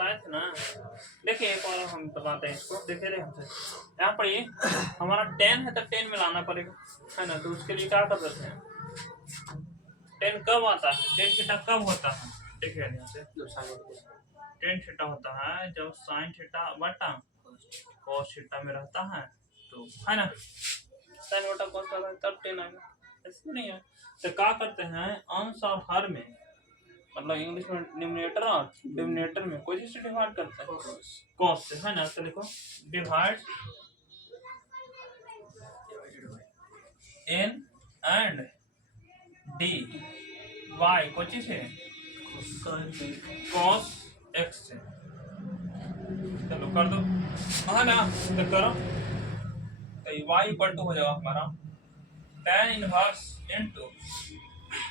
बताए थे ना। देखिए एक और हम बताते हैं इसको, देखिए रहे हमसे यहाँ पर ये हमारा 10 है तो 10 में लाना पड़ेगा, है ना। तो उसके लिए क्या कर सकते हैं, 10 कब आता है, 10 थीटा कब होता है, देखिए यहाँ से 10 थीटा होता है जब साइन थीटा बटा कॉस थीटा में रहता है, तो है ना, साइन बटा कॉस रहता है तब 10 आएगा, ऐसे नहीं है। तो क्या करते हैं, अंश और हर में, मतलब इंग्लिश में न्यूमरेटर और डिनोमिनेटर में कोई चीज से डिवाइड करते हैं, कॉस से, है ना। तो देखो divide N and D Y कोई चीज है कॉस एक्स से, चलो कर दो, है ना। तो करो, तो y इक्वल टू हो जाएगा हमारा tan इनवर्स इनटू,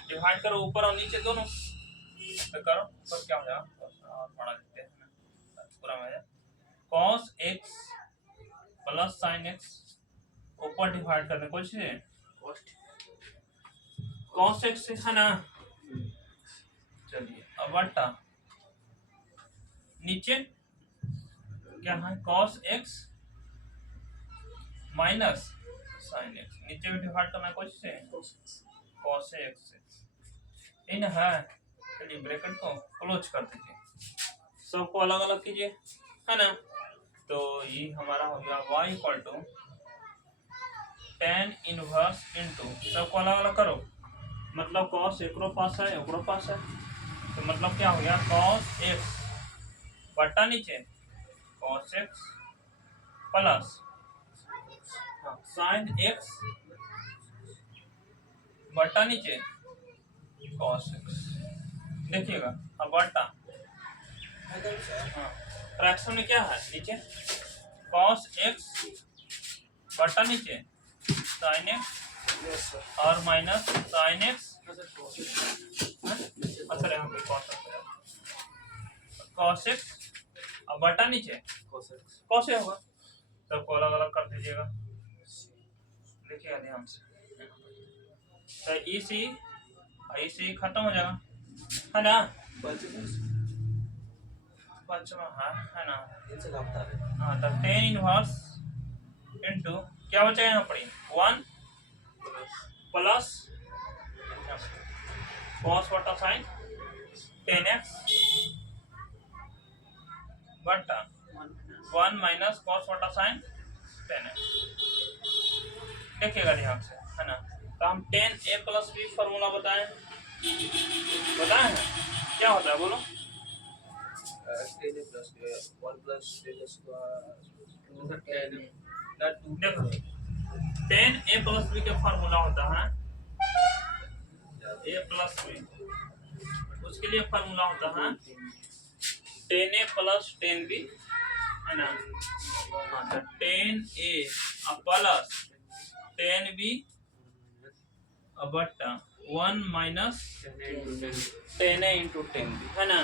डिवाइड करो ऊपर और नीचे दोनों, तो करो ऊपर क्या हो जाएगा, और पढ़ा देते हैं ना पूरा में cos x plus sin x, ऊपर डिवाइड करने को चाहिए cos x से, है ना। चलिए अब बटा नीचे क्या है cos x minus sin x, नीचे में डिवाइड करना कुछ से cos x से, इन है। चलिए ब्रैकेट को क्लोज कर दीजिए, सबको अलग अलग कीजिए, है ना। तो ये हमारा हो गया y equal to tan inverse into, सबको अलग अलग करो, मतलब cos एकरो पास है एकरो पास है, तो मतलब क्या हो गया cos x बटा नीचे cos x plus sin x बटा नीचे cos x, देखिएगा अब बटा, हाँ फ्रैक्शन में क्या है नीचे cos x बटा नीचे sin x और माइनस sin x, अच्छा यहाँ पे cos x अब बटा नीचे cos होगा, सबको अलग अलग कर दीजिएगा, देखिएगा ध्यान से। तो इसी खत्म हो जाएगा, है ना, पंचमा है ना। हाँ तो tan इनवर्स इनटू क्या बचा यहाँ पर 1 प्लस cos बटा sin tan x बटा 1 माइनस cos बटा sin tan x, देखिएगा ध्यान से, है ना। तो हम tan a plus b formula बताए हैं, क्या होता है बोलो, देखो tan a प्लस b का फॉर्मूला होता है a प्लस b, उसके लिए फॉर्मूला होता है tan a plus tan b, है ना। tan a plus tan b बटा 1 minus tan a into tan b, है ना।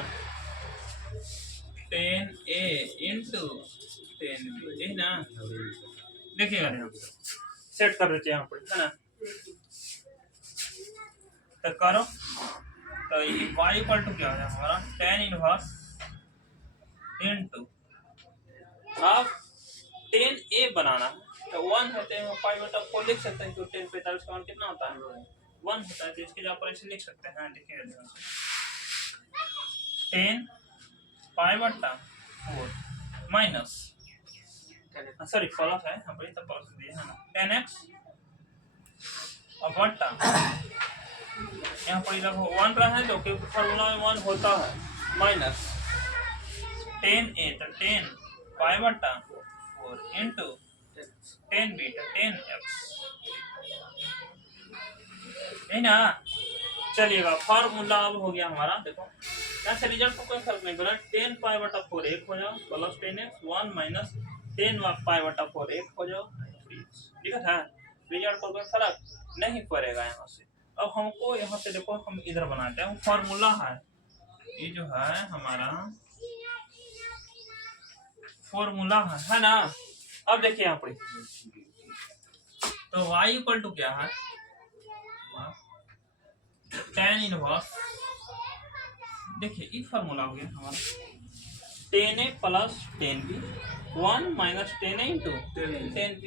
tan a into tan b, है ना। देखिएगा यहाँ सेट कर देते हैं यहाँ पर, है ना। तो करो, तो ये y इक्वल टू क्या हो जाएगा हमारा tan इनवर्स इनटू, अब tan a बनाना है तो 1 होते हैं पाई बटा 4 लिख सकते हैं, तो tan 45 का मान कितना होता है 1 होता है, तो इसके लिए ऑपरेशन लिख सकते हैं, देखिए tan पाई बटा 4 माइनस, सॉरी प्लस है यहाँ पर, तो प्लस दिए है ना, tan x अब बटा यहाँ पर इधर 1 रहा है, जो कि फॉर्मूला में 1 होता है, माइनस tan a, तो tan पाई बटा 4 इंटू tan b, तो tan x, है ना। चलिएगा फॉर्मूला अब हो गया हमारा, देखो यहाँ से रिजल्ट को कोई फर्क नहीं पड़ा, tan पाई बटा 4 1 हो जाओ plus tan x 1 minus tan पाई बटा 4 1 हो जाओ, ठीक है, रिजल्ट को कोई फर्क नहीं पड़ेगा यहाँ से। अब हमको यहाँ से देखो हम इधर बनाते हैं, फॉर्मूला है ये जो है हमारा फॉर्मूला है ना। अब देखिए यहाँ पर तो y इक्वल टू क्या है tan इनवर्स, देखिए ये फॉर्मूला हो गया हमारा 10a plus 10b 1 minus 10a into 10b।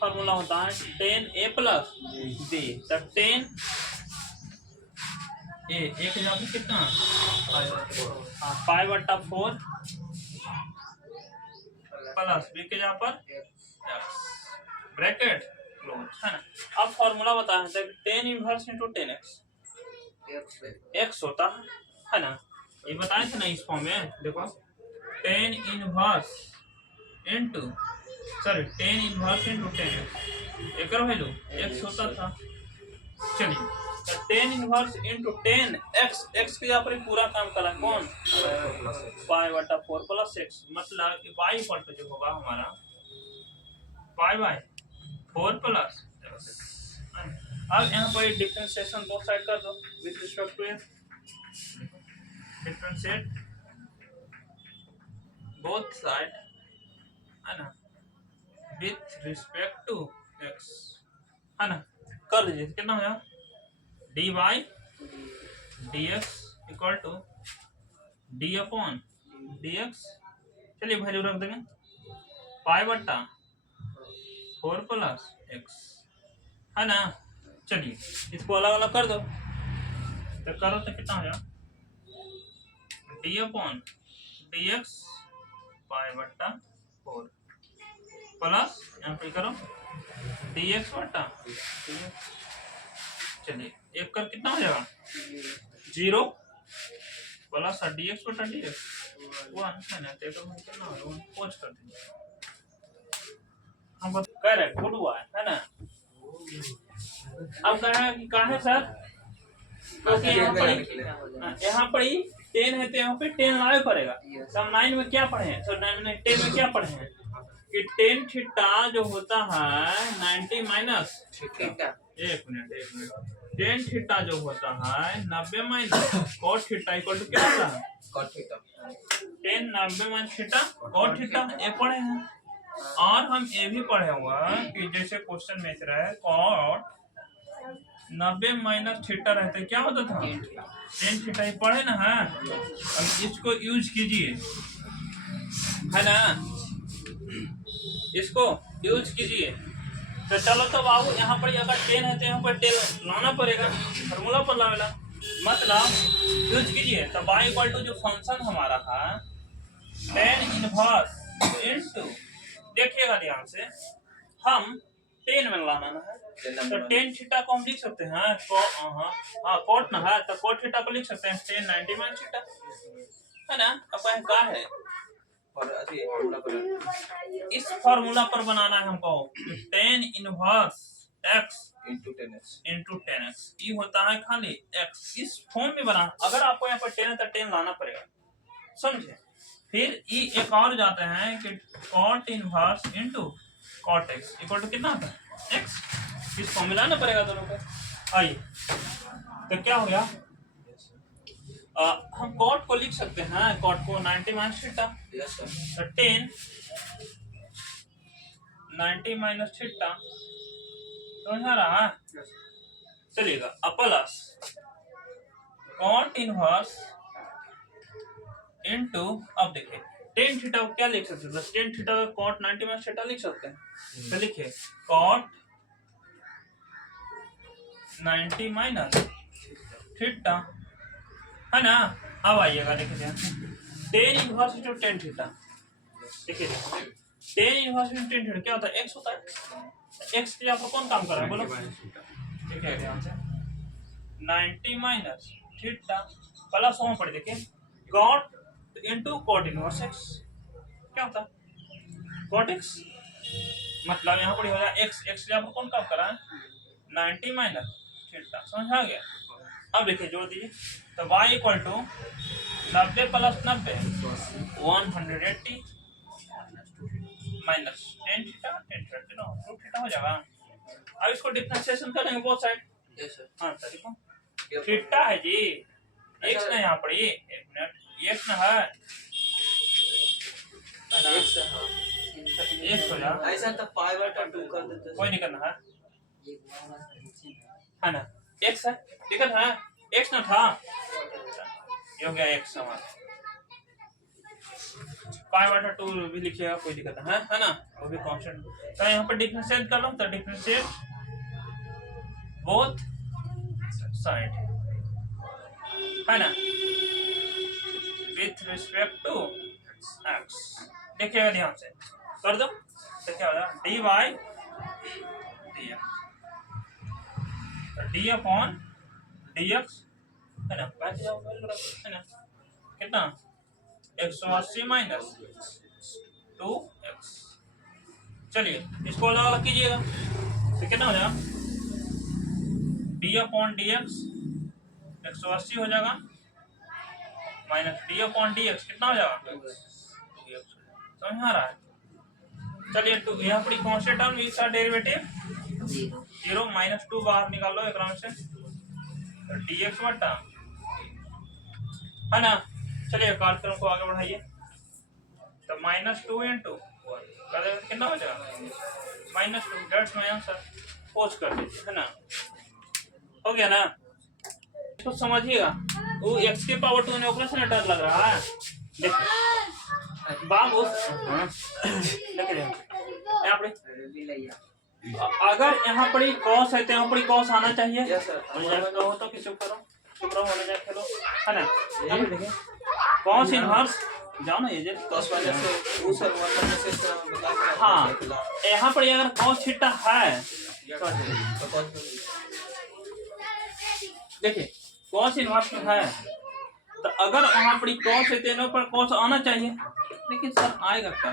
Formula होता है 10a प्लस b, तो 10 एक जगह पे कितना 5/4 प्लस b के जगह पर ब्रैकेट क्लोज है ना। अब फॉर्मूला बताया था 10 इनवर्स इंटू 10x x होता है ना, ये बताए थे ना इस फॉर्म में। देखो 10 इनवर्स इंटू 10x एक वैल्यू x होता था। चलिए 10 इनवर्स इंटू 10x x के यहाँ पर पूरा काम करा कौन 5/4 प्लस x, मतलब y इक्वल टू जो होगा हमारा 5/4 प्लस। अब यहाँ पर डिफरेंशिएशन दो साइड कर दो with respect to x, differentiate both side है ना विथ रिस्पेक्ट टू x है ना। कर लीजिए कितना हो जाएगा dy dx equal to d upon dx। चलिए वैल्यू रख देंगे 5/4 प्लस x है ना। चलिए इसको अलग अलग कर दो, तो करो तो कितना हो जाएगा d अपॉन dx 5/4 प्लस यहाँ पे करो dx बटा। चलिए एक कर कितना हो जाएगा 0 प्लस dx बटा dx 1 है ना। तो कितना होगा 1 पोच कर दीजिए। हम बस करेक्ट गुड हुआ है ना। अब कहा कि कहा है सर क्योंकि यहाँ पर ही 10 है तो यहाँ पे 10 लाए पड़ेगा। तो हम 9 में क्या पढ़े हैं, तो 10 में क्या पढ़े हैं कि 10 थीटा जो होता है 90 माइनस एक मिनट 10 थीटा जो होता है 90 minus cos theta equal to क्या होता है 10 90 माइनस थीटा cos थीटा ये पढ़े हैं। और हम ये भी पढ़े हुआ कि जैसे क्वेश्चन में रहा है cot 90 माइनस थीटा रहते क्या होता था 10 थीटा, ये पढ़े ना है। अब इसको यूज कीजिए है ना, इसको यूज कीजिए। तो चलो तो बाबू यहाँ पर अगर 10 है तो यहाँ पर 10 लाना पड़ेगा, फॉर्मूला पर लावेला मतलब यूज कीजिए। तो y इक्वल टू जो फंक्शन हमारा है 10 इनवर्स इनटू, देखिएगा ध्यान से, हम 10 में लाना है तो 10 थीटा को हम लिख सकते हैं कोट ना है तो कोट थीटा को लिख सकते हैं 10 90 माइनस थीटा है ना। अब क्या है इस फॉर्मूला पर बनाना है हमको 10 इनवर्स x इंटू 10x ये होता है खाली x, इस फॉर्म में बनाना। अगर आपको यहाँ पर 10 है तो 10 लाना पड़ेगा समझे। फिर ये एक और जाते हैं कि cot inverse into cot x equal to कितना आता है x, इस फॉर्म में लाना पड़ेगा दोनों को। आइए तो क्या हो गया हम cot को लिख सकते हैं cot को 90 माइनस थीटा तो 10 90 माइनस थीटा समझ आ रहा है। चलिएगा अब प्लस cot इनवर्स इनटू, अब देखिए 10 थीटा को क्या लिख सकते हैं 10 थीटा का cot 90 माइनस थीटा लिख सकते हैं। तो लिखिए cot 90 माइनस थीटा है ना। अब आइएगा देखिए 10 इनवर्स इंटू 10 थीटा, देखिए 10 इनवर्स इंटू 10 थीटा क्या होता है x होता है। x के यहाँ पर कौन काम कर रहा है बोलो, देखिए ध्यान से 90 माइनस थीटा प्लस वहां पर देखिए cot into cot inverse x क्या होता है cot x, मतलब यहाँ पर हो जाए x के यहाँ पर कौन काम कर रहा है 90 माइनस थीटा, समझ आ गया। अब देखिए जोड़ दीजिए तो y equal to 90 plus 90 180 minus 10 theta 2 theta हो जाएगा। अब इसको डिफरेंशिएशन करेंगे बोथ साइड। हाँ सर देखो थीटा है जी x ना यहाँ पर ये एक मिनट x ना है x हो जाए ऐसा तो 5/2 कर देते कोई नहीं करना है ना x है ठीक है x ना था ये हो गया x हमारा π/2 भी लिखिएगा, कोई दिक्कत है ना, वो भी कांस्टेंट। तो यहाँ पर डिफरेंशिएट कर लो, तो डिफरेंशिएट बोथ साइड है ना विथ रिस्पेक्ट टू x। देखिएगा ध्यान से कर दो, तो क्या हो जाएगा dy dx, d upon dx है ना, बैठ जाओ है ना, कितना 180 माइनस 2x। चलिए इसको अलग अलग कीजिएगा, तो कितना हो जाएगा d अपॉन dx 180 हो जाएगा, माइनस d अपॉन dx कितना हो जाएगा 2x। समझ आ रहा है? चलिए टू यहाँ पर कांस्टेंट टर्म इसका डेरिवेटिव 0 माइनस 2 बाहर निकाल लो एक राउंड से, तो dx बटा है ना। चलिए कार्यक्रम को आगे बढ़ाइए, तो -2 इंटू कितना हो जाएगा -2। डेट्स माय आंसर, पोस्ट कर दीजिए है ना, हो गया ना। इसको समझिएगा, वो x के पावर 2 ने ओकरा से डर लग रहा है। देखिए बाबू देखिए यहाँ पर अगर यहाँ पर कॉस है तो यहाँ पर कॉस आना चाहिए। Yes sir. हो तो कि चुप करो होने जाए, खेलो है ना। यहाँ पर देखिए कॉस इनवर्स जाओ ना, ये cos वाले से वो सर 1 में से मतलब हाँ, यहाँ पर अगर कॉस थीटा है देखिए कॉस इनवर्स में है, तो अगर वहाँ पर कॉस है तो पर कॉस आना चाहिए, लेकिन सर आएगा क्या,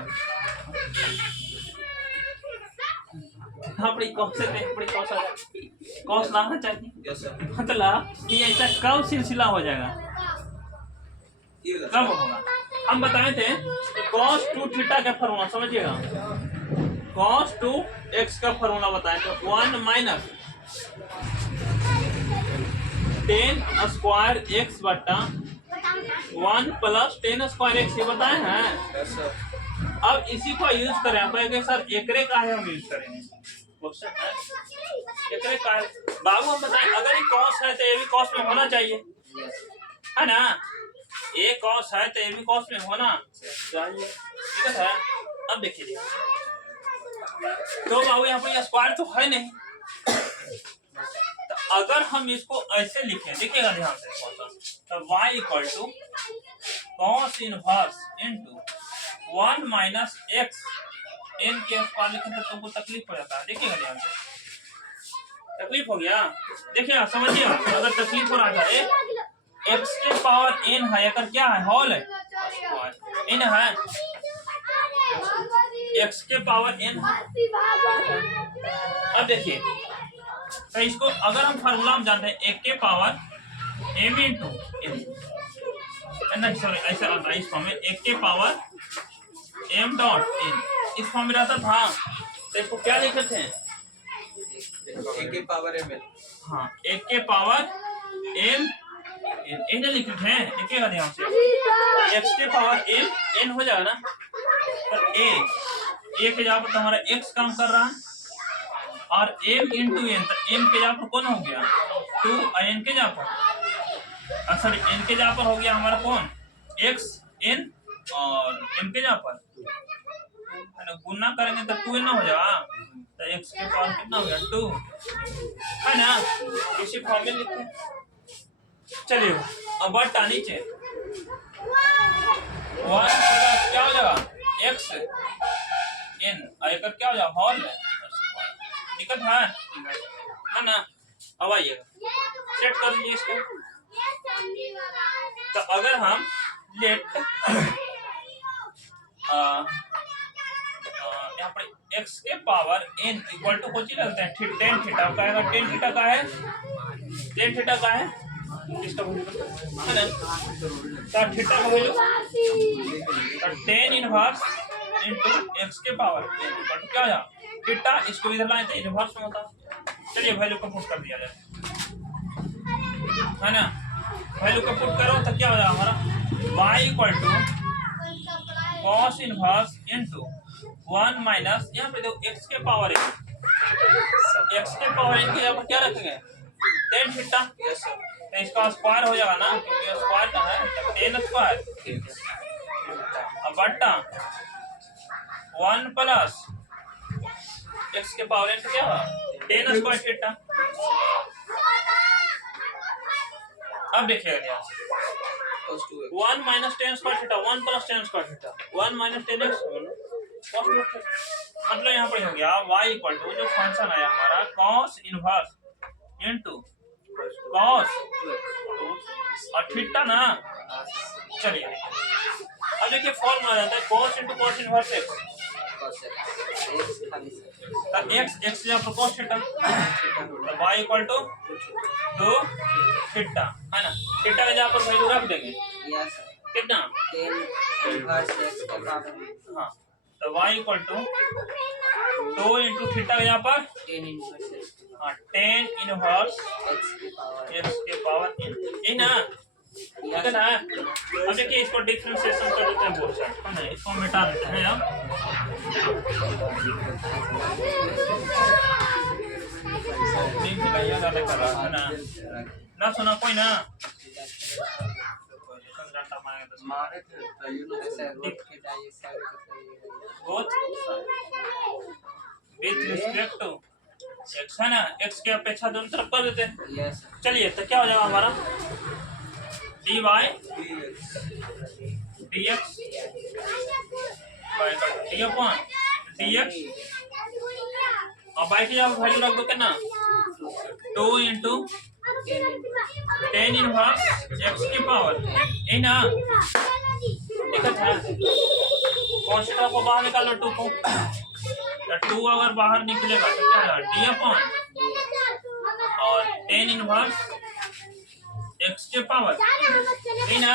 यहाँ पर कॉस है तो यहाँ पर कॉस आ जाएगा, कॉस लाना चाहिए। Yes sir. मतलब ये ऐसा कब सिलसिला हो जाएगा, कब होगा। हम बताए थे कि cos 2 थीटा का फॉर्मूला समझिएगा, cos 2x का फॉर्मूला बताए थे 1 माइनस 10 स्क्वायर x बटा 1 प्लस 10 स्क्वायर x, ये बताए हैं। Yes sir. अब इसी को यूज करें, आप कहेंगे सर एकरे का है, हम यूज करेंगे एकरे का है। बाबू हम बताएं अगर ये cos है तो ये भी cos में होना चाहिए है ना, ये कॉस है तो ये भी कॉस में होना चाहिए, ठीक है। अब देखिए तो बाबू यहाँ पर स्क्वायर तो है नहीं, तो अगर हम इसको ऐसे लिखें, देखिएगा ध्यान से, तो y equal to cos inverse into 1 minus x n के स्क्वायर लिखें तो तुमको तकलीफ हो जाता है। देखिएगा ध्यान से, तकलीफ हो गया, देखिएगा समझिए, अगर तकलीफ हो रहा है x के पावर n है, अगर क्या है होल है n है, x के पावर n है। अब देखिए तो इसको अगर हम फार्मूला में जानते हैं 1 के पावर m इंटू n, नहीं सॉरी ऐसा आता है इस फॉर्म में 1 के पावर m डॉट n, इस फॉर्म में रहता था, तो इसको क्या लिखते थे 1 के पावर m। हाँ 1 के पावर m n लिख रहे हैं, देखिएगा ध्यान से, x के पावर n हो जाएगा ना, तो a के जगह पर तो हमारा x काम कर रहा है, और m इंटू n, तो m के जगह पर कौन हो गया 2, n के जगह पर सॉरी n के जगह पर हो गया हमारा कौन x n, और m के जगह पर गुना करेंगे तो 2n हो जाएगा, तो x के पावर कितना हो गया 2 है ना, इसी फॉर्म में लिखते हैं। चलिए अब बटा नीचे 1 प्लस क्या हो जाएगा x n, आयकर क्या हो जाएगा होल, दिक्कत है ना। अब आइएगा सेट कर लीजिए इसको, तो अगर हम लेट यहाँ पर x के पावर n इक्वल टू कुछ ही लगता है tan थीटा का है, tan थीटा का है, tan थीटा का है इसका वैल्यू है ना, तो थीटा का वैल्यू तो tan इनवर्स इनटू x के पावर n इक्वल टू क्या हो जाएगा थीटा, इसको इधर लाए तो इनवर्स में होता। चलिए वैल्यू को पुट कर दिया जाए है ना, वैल्यू को पुट करो तो क्या हो जाएगा हमारा y equal to cos inverse into 1 minus, यहाँ पे देखो x के पावर n, x के पावर n के यहाँ पर क्या रखेंगे tan थीटा, यस सर। तो इसका स्क्वायर हो जाएगा ना, क्योंकि स्क्वायर का है तो tan स्क्वायर अब बट्टा 1 प्लस x के पावर n क्या हुआ 10 स्क्वायर थीटा। अब देखिएगा ध्यान से cos 2x 1 minus 10 square theta 1 plus 10 square theta 1 minus 10x मतलब यहाँ पर हो गया y इक्वल टू जो फंक्शन आया हमारा cos इनवर्स इनटू cos और थीटा ना। चलिए अब देखिए फॉर्मूला रहता है cos into cos inverse x cos x खाली से तो x यहाँ पर cos थीटा तो y इक्वल टू 2 थीटा है ना। थीटा का यहाँ पर वैल्यू रख देंगे यस कितना 10 इनवर्स x के पावर हाँ तो y equal to 2 into theta का यहाँ पर 10 इनवर्स x हाँ 10 इनवर्स के पावर x ये ना ठीक है ना। अब देखिए इसको डिफरेंशिएशन कर देते हैं बोथ साइड है ना इसको मिटा देते हैं अब दिन का ये ज्यादा कर रहा है ना सुना कोई ना मारे थे यू नो ऐसे रोड के डाई side both with respect to x है ना x की अपेक्षा दोनों तरफ कर देते हैं। यस चलिए तो क्या हो जाएगा हमारा dy dx d upon dx और बाई की जब वैल्यू रख दो कितना 2 इंटू 10 इनवर्स x की पावर ये ना देखा था कॉन्स्टेंट को बाहर निकाल लो 2 को तो 2 अगर बाहर निकलेगा तो क्या होगा d अपॉन और 10 इनवर्स x के पावर है ना।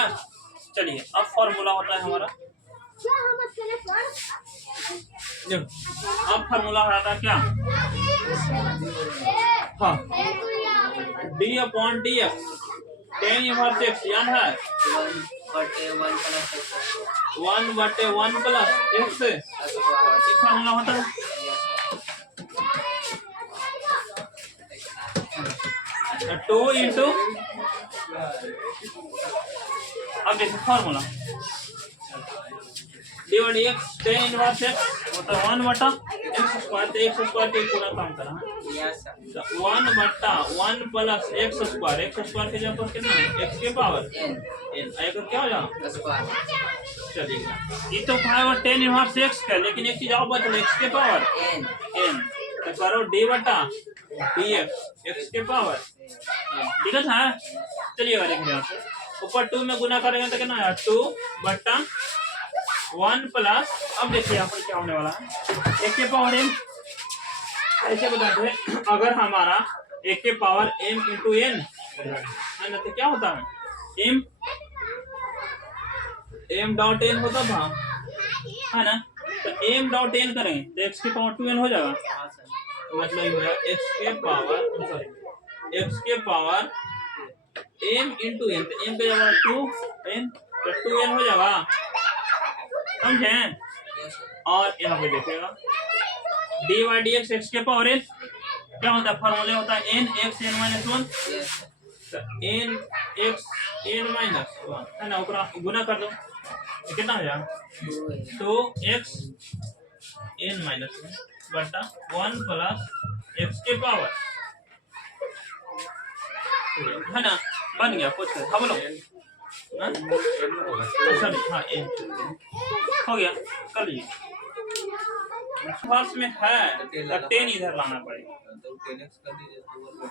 चलिए अब फॉर्मूला होता है हमारा अब फॉर्मूला होता है क्या हाँ d upon dx 10 inverse x याद है 1/1 प्लस x से एक फॉर्मूला होता है टू इंटू अब देखिए formula divide x 10 inverse x मतलब 1/x स्क्वायर तो x स्क्वायर के पूरा काम करा यस 1/1 प्लस x स्क्वायर के जगह पर कितना x के पावर n n आएगा क्या हो जाएगा स्क्वायर चलिए ये तो पावर 10 इनवर्स x का लेकिन एक चीज और बचल x के पावर n n तो करो d/dx x के पावर ठीक है। चलिए देखिए ऊपर 2 में गुना करेंगे तो कितना आया 2/1 प्लस अब देखिए यहाँ पर क्या होने वाला है एक के पावर m ऐसे बताते हैं अगर हमारा एक के पावर m इंटू n है ना तो क्या होता है m डॉट n होता था है ना तो m डॉट n करेंगे तो x के पावर 2n हो जाएगा मतलब ये होगा x के पावर सॉरी x के पावर m इंटू n तो m का जगह 2n तो 2n हो जाएगा समझे। और यहाँ पे देखिएगा dy dx x के पावर n क्या होता है फॉर्मूला होता है n x n माइनस 1 तो n x n माइनस 1 है ना ऊपर गुना कर दो तो कितना हो जाएगा 2x n माइनस 1 बटा 1 प्लस x के पावर है ना बन गया कुछ हाँ बोलो सॉरी हाँ n हो गया कर लीजिए फर्स्ट में है तो 10 इधर लाना पड़ेगा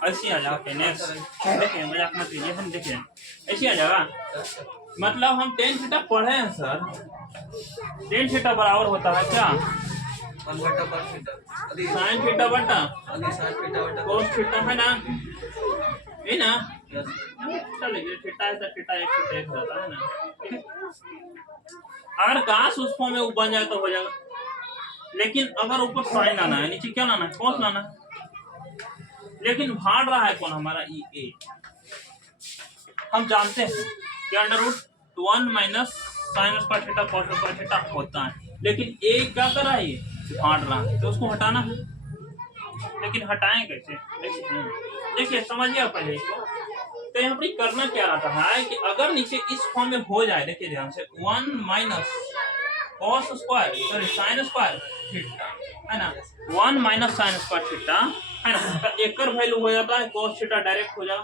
ऐसे आ जाएगा 10x देखिए मजाक मत कीजिए हम देखिए ऐसे आ जाएगा मतलब हम 10 थीटा पढ़े हैं सर 10 थीटा बराबर होता है क्या 1/cos sin थीटा बटा sin cos थीटा है ना ये ना यस चलिए थीटा है तो थीटा एक से एक होता है ना अगर काश उस फॉर्म में वो बन जाए तो हो जाएगा लेकिन अगर ऊपर साइन लाना है नीचे क्या लाना है cos लाना है लेकिन भाग रहा है कौन हमारा ई ए हम जानते हैं कि √1 minus sine square theta cos square theta होता है लेकिन ए क्या कर रहा है ये भाग रहा है तो उसको हटाना है लेकिन हटाएं कैसे देखिए समझिए पहले इसको तो यहाँ पर करना क्या रहता है कि अगर नीचे इस फॉर्म में हो जाए देखिए ध्यान से 1 minus cos square sorry sin square theta है ना 1 माइनस sin स्क्वायर थीटा है ना। तो एकर वैल्यू हो जाता है cos थीटा डायरेक्ट हो जाएगा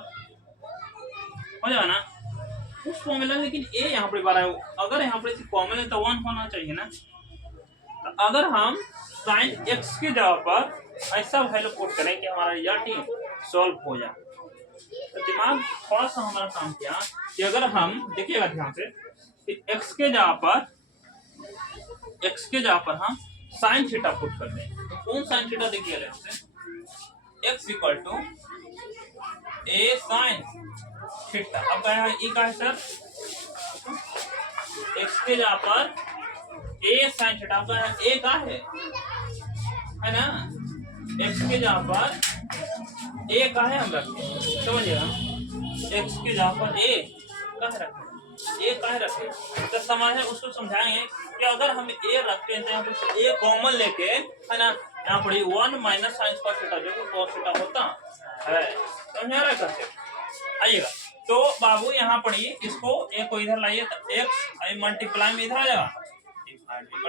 ना उस फॉर्मूला। लेकिन ए यहाँ पर बार अगर यहाँ पर कॉमन है तो 1 होना चाहिए ना। तो अगर हम sin x की जगह पर ऐसा वैल्यू पुट करें कि हमारा यह टी सॉल्व हो जाए तो दिमाग थोड़ा सा हमारा काम किया कि अगर हम देखिएगा ध्यान से कि x के जगह पर हम sin थीटा पुट कर दें तो कौन sin थीटा देखिएगा ध्यान से x equal to a sin theta. अब क्या है ई का है सर x के जगह पर a sin थीटा का है a का है ना x के जगह पर a का है हम रखें समझिएगा x के जगह पर a का है रखें a का है रखें तो समझे उसको समझाएंगे कि अगर हम a रखते हैं तो यहाँ पर a कॉमन लेके है ना यहाँ पर 1 माइनस साइन स्क्वायर थीटा जो कि cos थीटा होता है समझा रहा कैसे आइएगा। तो बाबू यहाँ पर इसको a को इधर लाइए तो x मल्टीप्लाई में इधर आ जाएगा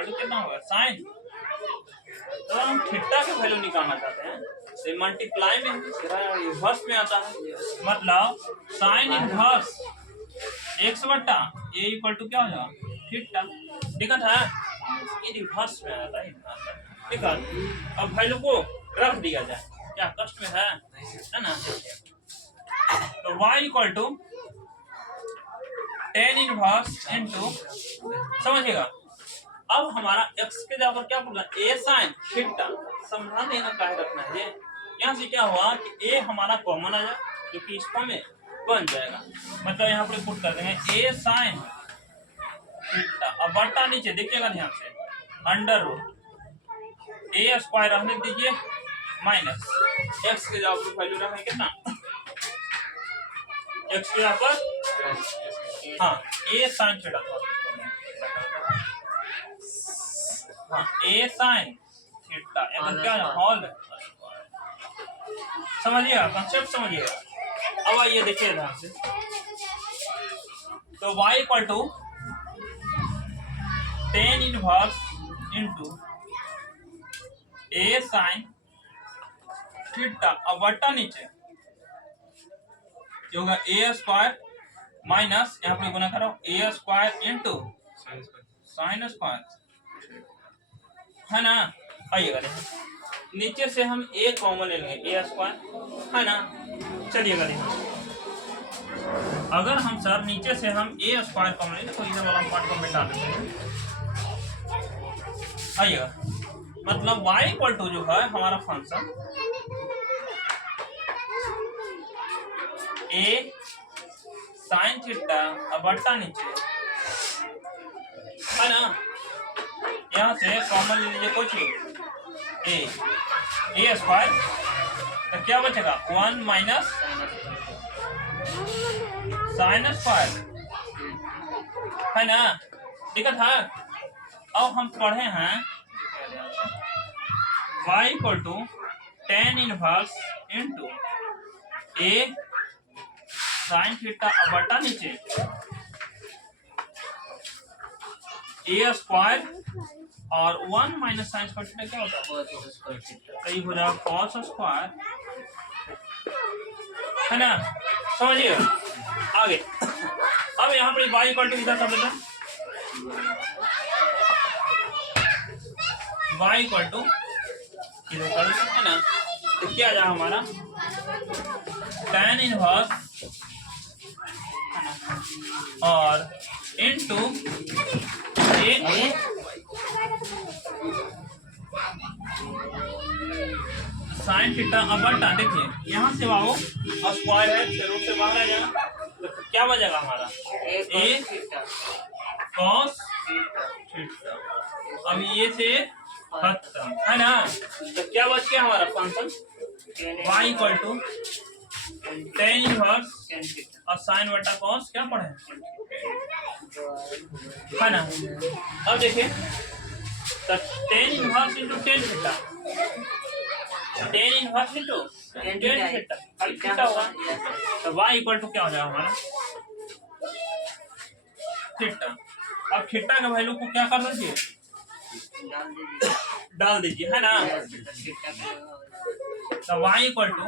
कितना होगा साइन। तो हम थीटा की वैल्यू निकालना चाहते हैं तो मल्टीप्लाई में रिवर्स में आता है मतलब साइन इनवर्स x बटा a इक्वल टू क्या हो जाएगा थीटा। ठीक है ये रिवर्स में आता है ठीक है। अब वैल्यू को रख दिया जाए क्या कष्ट में है ना। तो y equal to tan inverse into समझिएगा। अब हमारा x के जगह पर क्या बोलना a sin थीटा समझा देना काहे रखना है। यहाँ से क्या हुआ कि a हमारा कॉमन आ जाए जो कि इस फॉर्म में बन जाएगा मतलब यहाँ पर पुट कर देंगे a sin थीटा। अब बटा नीचे देखिएगा ध्यान से अंडर रूट a स्क्वायर रहने दीजिए माइनस x के जगह पर वैल्यू रखें कितना x के जगह पर हाँ a sin थीटा हाँ a sin थीटा मतलब क्या है होल समझिएगा कंसेप्ट समझिएगा। अब आइए देखिए ध्यान से तो y equal to tan inverse into a sin theta. अब बटा नीचे जो होगा a स्क्वायर माइनस यहाँ पर गुना करो a square into sin square है ना। आइएगा देखिए नीचे से हम a कॉमन ले लेंगे a स्क्वायर है ना। चलिएगा देखिए अगर हम सर नीचे से हम a स्क्वायर कॉमन ले तो इधर वाला पार्ट को मिटा देते हैं। आइएगा मतलब y इक्वल टू जो है हमारा फंक्शन a sin थीटा अब बटा नीचे है ना। यहाँ से कॉमन ले लीजिए कुछ a स्क्वायर तो क्या बचेगा 1 माइनस साइन स्क्वायर है ना दिक्कत है। अब हम पढ़े हैं y equal to tan inverse into a sin theta बटा नीचे a स्क्वायर और 1 माइनस साइन स्क्वायर थीटा क्या होता है कई हो जाएगा cos स्क्वायर है ना समझिए आगे। अब यहाँ पर y इक्वल टू इधर कर देते हैं y इक्वल टू इधर कर देते हैं ना तो क्या जाएगा हमारा tan इनवर्स और इनटू a साइन थीटा अब बटा देखिए यहाँ से बाबू स्क्वायर है रूट से बाहर आ जाएगा तो क्या बचेगा हमारा a cos थीटा। अब ये से खत्म है ना। तो क्या बच गया हमारा function y equal to tan inverse और साइन बटा cos क्या पढ़े है ना। अब देखिए तो tan inverse into tan theta tan inverse into tan theta खाली थीटा होगा तो y इक्वल टू क्या हो जाएगा हमारा थीटा। अब थीटा के वैल्यू को क्या कर दीजिए डाल दीजिए, है ना। तो y इक्वल टू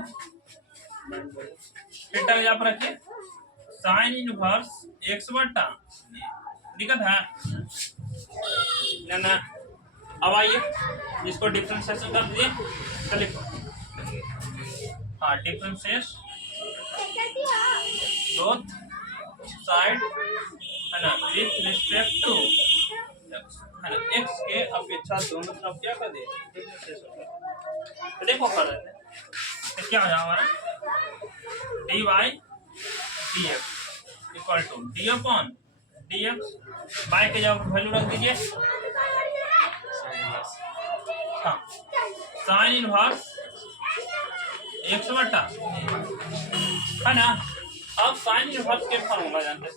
थीटा यहाँ पर रखिए साइन इनवर्स x बटा, दिक्कत है ना। अब आइए इसको डिफरेंशिएशन कर दीजिए, चलिए। हाँ, डिफरेंशिएट बोथ साइड, है ना, विथ रिस्पेक्ट टू x, है ना। x के अपेक्षा दोनों तरफ क्या कर दे, तो देखो कर रहे थे तो क्या हो जाएगा हमारा dy dx equal to d upon dx, y के जगह वैल्यू रख दीजिए, हाँ, साइन इनवर्स x बटा, है ना। अब साइन इनवर्स के फार्मूला जानते हैं,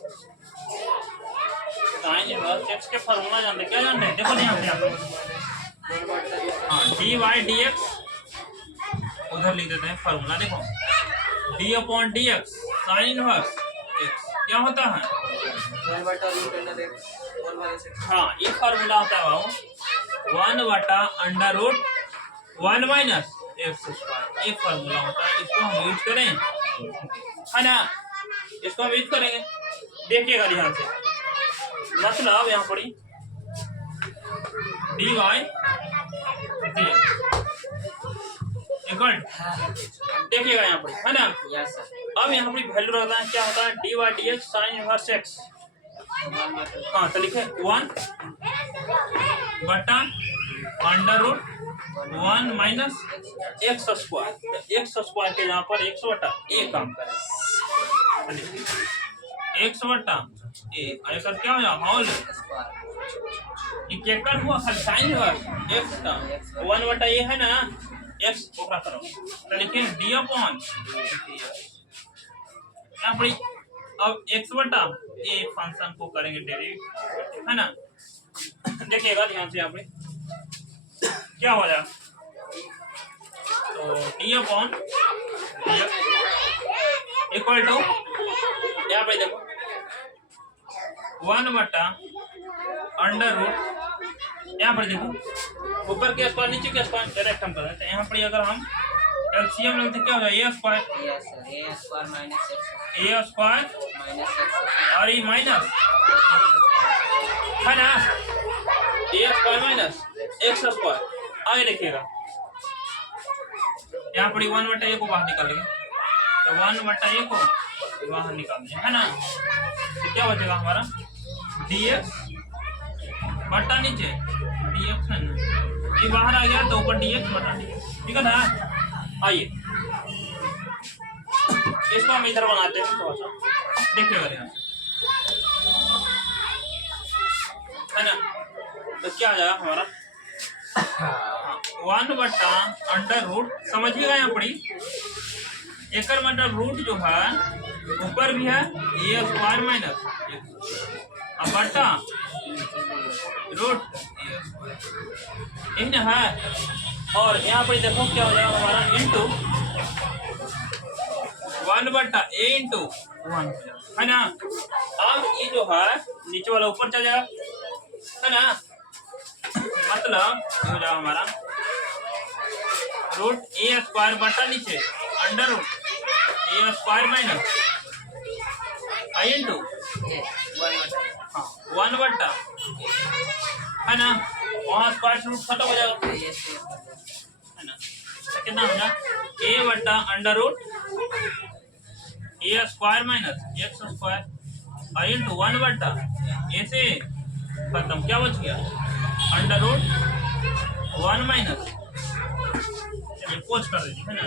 साइन इनवर्स x के फार्मूला जानते हैं, क्या जानते हैं, देखो यहाँ पे हाँ, dy dx उधर लिख देते हैं फार्मूला, देखो d upon dx sine inverse x क्या होता है, हाँ, ये फार्मूला होता है बाबू 1 बटा under root 1 minus X square, ये फार्मूला होता है। इसको हम यूज करें, है ना, इसको हम यूज करेंगे। देखिएगा ध्यान से, मतलब यहाँ पर dy dx इक्वल, देखिएगा यहाँ पर, है ना। अब यहाँ पर वैल्यू रहता है, क्या होता है, dy dx sine inverse x, हाँ, तो लिखे 1 बटा under root 1 minus X square, X square के यहाँ पर x बटा a काम करें, x बटा a, अगर क्या हो जाए होल क्या हुआ, खाली साइन इनवर्स x का 1 बटा a, है ना, x ओकरा करो, तो लिखे d अपॉन यहाँ पर अब x बटा a फंक्शन को करेंगे डेरिवेट, है ना। देखिएगा ध्यान से यहाँ पे क्या हो जाएगा, तो d upon dx equal to, यहाँ पे देखो 1 बटा अंडर रूट, यहाँ पर देखो ऊपर के स्क्वायर नीचे के स्क्वायर डायरेक्ट हम कर देते हैं। यहाँ पर अगर हम एलसीएम लेते क्या हो जाएगा, a स्क्वायर और ये माइनस, है ना, a square minus X square. आगे देखिएगा यहाँ पर 1 बटा a को बाहर निकालेंगे, तो 1 बटा a को बाहर निकालेंगे, है ना, तो क्या बचेगा हमारा dx बटा नीचे dx, है ना, ये बाहर आ गया तो ऊपर dx बटा dx, ठीक है ना। आइए इसको हम इधर बनाते हैं, थोड़ा सा देखिएगा यहाँ, है ना, तो क्या आ जाएगा हमारा 1 बटा अंडर रूट, समझिएगा यहाँ पड़ी एक मतलब रूट जो है ऊपर भी है a स्क्वायर माइनस बटा रूट इन है, और यहाँ पर देखो क्या हो जाएगा हमारा इंटू 1 बटा a इंटू 1, है ना। अब ये जो है नीचे वाला ऊपर चल जाएगा, है ना, मतलब हो जाएगा हमारा रूट a स्क्वायर बटा नीचे under root a square minus I into 1 बटा, है ना, वहाँ स्क्वायर रूट खत्म हो जाएगा, है ना, तो कितना हो जाएगा a बटा under root a square minus X square I into 1 बटा a से खत्म, क्या बच गया अंडर रूट 1 माइनस, चलिए पोस्ट कर दीजिए, है ना।